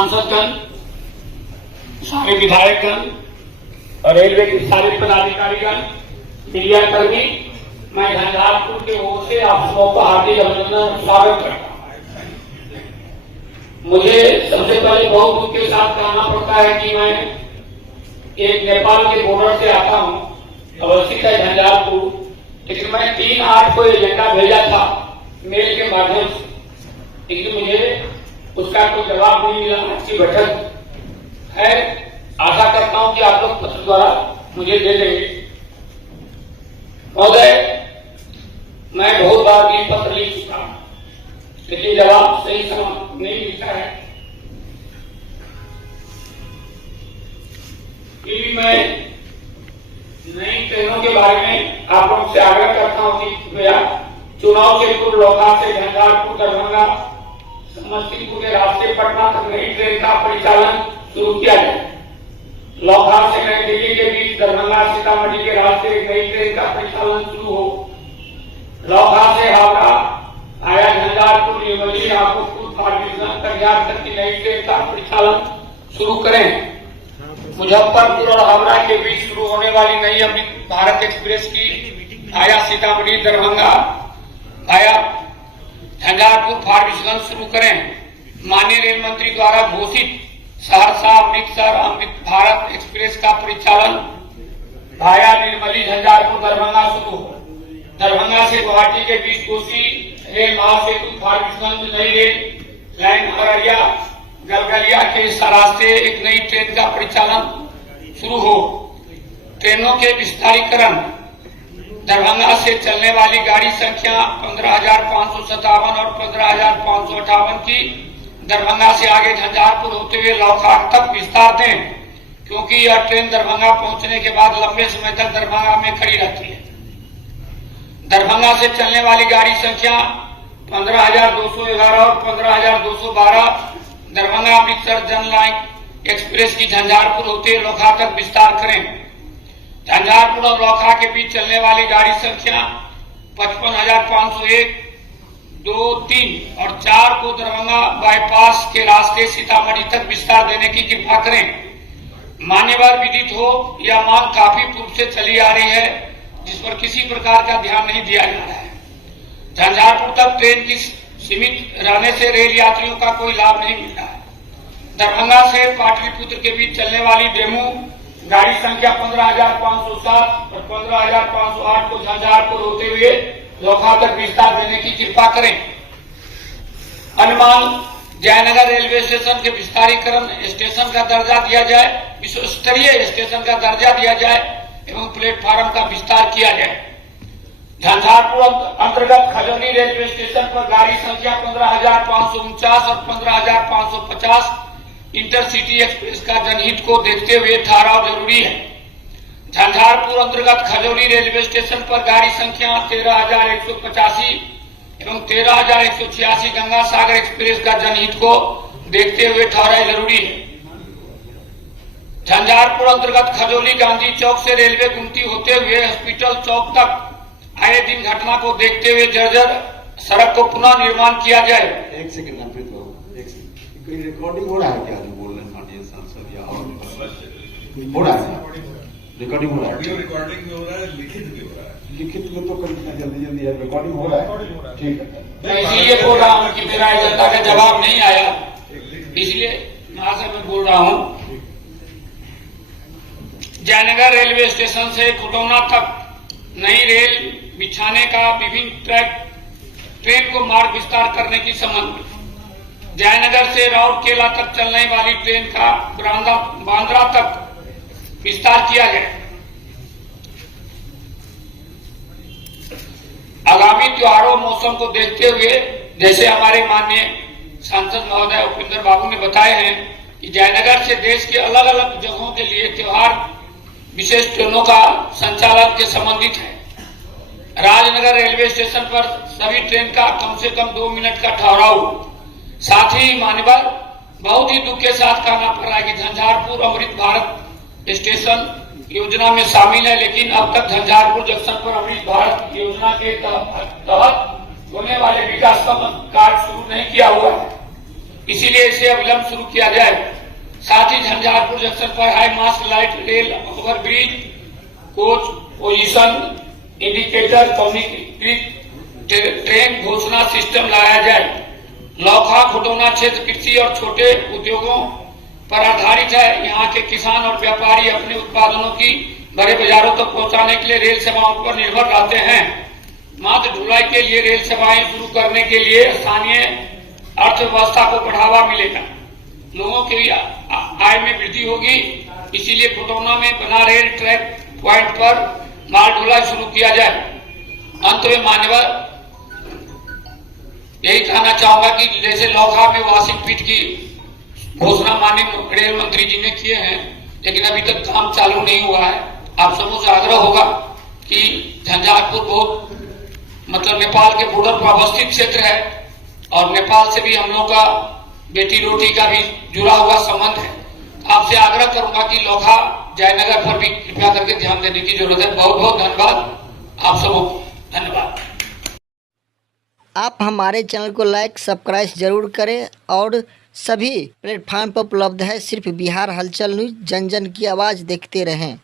सांसदगण, सारे विधायकगण और रेलवे के सारे पदाधिकारीगण, मीडिया कर्मी, मैं झंझारपुर के ओर से आप सबों का हार्दिक अभिनंदन और स्वागत करता हूं। मुझे सबसे पहले बहुत दुख के साथ कहना पड़ता है कि मैं एक नेपाल के बॉर्डर से आता हूं, अवस्थित है झंझारपुर, लेकिन मैं 3/8 को एजेंडा भेजा था मेल के माध्यम से, लेकिन मुझे उसका कोई जवाब नहीं मिला। अच्छी बैठक है, आशा करता हूं कि आप लोग पत्र द्वारा मुझे दे देंगे। महोदय, मैं बहुत बार भी पत्र लिख चुका हूं, लेकिन जवाब सही समय नहीं मिलता है। फिर मैं नई ट्रेनों के बारे में आप लोगों से आग्रह करता हूं कि भैया चुनाव के पूर्व लोखा से झंझारपुर, दरभंगा, समस्तीपुर के रास्ते पटना तक नई ट्रेन का परिचालन शुरू किया जाए। लोखा से नई दिल्ली के बीच दरभंगा सीतामढ़ी के रास्ते नई ट्रेन का परिचालन शुरू हो। लोखा से हावड़ा आया झंझारपुर, निर्मली, रामपुर, फारबिसगंज, कटिहार तक की नई ट्रेन का परिचालन शुरू करें। मुजफ्फरपुर और हावड़ा के बीच शुरू होने वाली नई अमृत भारत एक्सप्रेस की आया सीतामढ़ी, दरभंगा, आया झंझारपुर, फारबिसगंज शुरू करें। माननीय रेल मंत्री द्वारा घोषित सहरसा, अमृतसर अमृत भारत एक्सप्रेस का परिचालन भाया निर्मली, झंझारपुर, दरभंगा शुरू हो। दरभंगा से गुवाहाटी के बीच कोसी रेल महासेतु, फारबिसगंज नई रेल लाइन, अररिया, गलगलिया के इस रास्ते एक नई ट्रेन का परिचालन शुरू हो। ट्रेनों के विस्तारीकरण, दरभंगा से चलने वाली गाड़ी संख्या 15,557 और 15,558 की दरभंगा से आगे झंझारपुर होते हुए लौखाक तक विस्तार दें, क्योंकि यह ट्रेन दरभंगा पहुंचने के बाद लंबे समय तक दरभंगा में खड़ी रहती है। दरभंगा से चलने वाली गाड़ी संख्या 15,211 और 15,212 दरभंगा अमृतसर जनलाइन एक्सप्रेस की झंझारपुर होते हुए लोखा तक विस्तार करें। झंझारपुर और लोखा के बीच चलने वाली गाड़ी संख्या 55,501, 2, 3 और 4 को दरभंगा बाईपास के रास्ते सीतामढ़ी तक विस्तार देने की कृपा करें। मान्यवर विदित हो, यह मांग काफी पूर्व से चली आ रही है, जिस पर किसी प्रकार का ध्यान नहीं दिया जा रहा है। झंझारपुर तक ट्रेन की सीमित रहने से रेल यात्रियों का कोई लाभ नहीं मिल रहा है। दरभंगा से पाटलिपुत्र के बीच चलने वाली डेमू गाड़ी संख्या 15,507 और 15,508 को झंझारपुर होते हुए लोखा तक विस्तार देने की कृपा करें। अनुमान जयनगर रेलवे स्टेशन के विस्तारीकरण, स्टेशन का दर्जा दिया जाए, विश्व स्तरीय स्टेशन का दर्जा दिया जाए एवं प्लेटफार्म का विस्तार किया जाए। झंझारपुर अंतर्गत खजौली रेलवे स्टेशन पर गाड़ी संख्या 15,549 और 15,550 इंटरसिटी एक्सप्रेस का जनहित को देखते हुए ठहराव जरूरी है। झंझारपुर अंतर्गत खजौली रेलवे स्टेशन पर गाड़ी संख्या 13,185 एवं 13,186 गंगा सागर एक्सप्रेस का जनहित को देखते हुए ठहराव जरूरी है। झंझारपुर अंतर्गत खजौली गांधी चौक से रेलवे गुमती होते हुए हॉस्पिटल चौक तक आए दिन घटना को देखते हुए जर्जर सड़क को पुनः निर्माण किया जाए। एक सेकंड रिकॉर्डिंग हो रहा है क्या जो बोल रहे हैं माननीय सांसद या और हो रहा है? रिकॉर्डिंग हो रहा है, रिकॉर्डिंग भी हो रहा है, लिखित भी हो रहा है। लिखित में तो कभी जल्दी जल्दी है, रिकॉर्डिंग हो रहा है, ठीक है। मैं इसलिए बोल रहा हूँ कि मेरा एजेंडा का जवाब नहीं आया, इसलिए महाशय मैं बोल रहा हूँ। जयनगर रेलवे स्टेशन से खुटौना तक नई रेल बिछाने का विभिन्न ट्रैक ट्रेन को मार्ग विस्तार करने की संबंध, जयनगर से राउरकेला तक चलने वाली ट्रेन का बांद्रा तक विस्तार किया जाए। आगामी त्योहारों मौसम को देखते हुए, जैसे हमारे माननीय सांसद महोदय उपेंद्र बाबू ने बताए हैं कि जयनगर से देश के अलग अलग जगहों के लिए त्योहार विशेष ट्रेनों का संचालन के संबंधित है। राजनगर रेलवे स्टेशन पर सभी ट्रेन का कम से कम 2 मिनट का ठहराव। साथ ही मान्यवर बहुत ही दुख के साथ कहना पड़ रहा है कि झंझारपुर अमृत भारत स्टेशन योजना में शामिल है, लेकिन अब तक झंझारपुर जंक्शन पर अमृत भारत योजना के तहत होने वाले विकास का कार्य शुरू नहीं किया हुआ है। इसीलिए इसे अविलंब शुरू किया जाए। साथ ही झंझारपुर जंक्शन पर high mast light, rail overbridge, coach position indicator, communicate train घोषणा सिस्टम लाया जाए। लौखा खुटौना क्षेत्र कृषि और छोटे उद्योगों पर आधारित है। यहाँ के किसान और व्यापारी अपने उत्पादनों की बड़े बाजारों तक पहुँचाने के लिए रेल सेवाओं पर निर्भर रहते हैं। मात्र ढुलाई के लिए रेल सेवाएं शुरू करने के लिए स्थानीय अर्थव्यवस्था को बढ़ावा मिलेगा, लोगों की आय में वृद्धि होगी। इसीलिए खुटौना में बना रेल ट्रैक पॉइंट पर माल ढुलाई शुरू किया जाए। अंत में मान्यवर यही कहना चाहूंगा कि जैसे लौखा में वार्षिक पीठ की घोषणा माननीय रेल मंत्री जी ने किए हैं, लेकिन अभी तक काम चालू नहीं हुआ है। आप सबों से आग्रह होगा कि झंझारपुर बहुत मतलब नेपाल के बॉर्डर पर अवस्थित क्षेत्र है और नेपाल से भी हम लोग का बेटी रोटी का भी जुड़ा हुआ संबंध है। आपसे आग्रह करूंगा कि लौखा जयनगर पर भी कृपया करके ध्यान देने की जरूरत है। बहुत बहुत धन्यवाद आप सबों को, धन्यवाद। आप हमारे चैनल को लाइक सब्सक्राइब जरूर करें और सभी प्लेटफार्म पर उपलब्ध है। सिर्फ बिहार हलचल न्यूज़, जन जन की आवाज़ देखते रहें।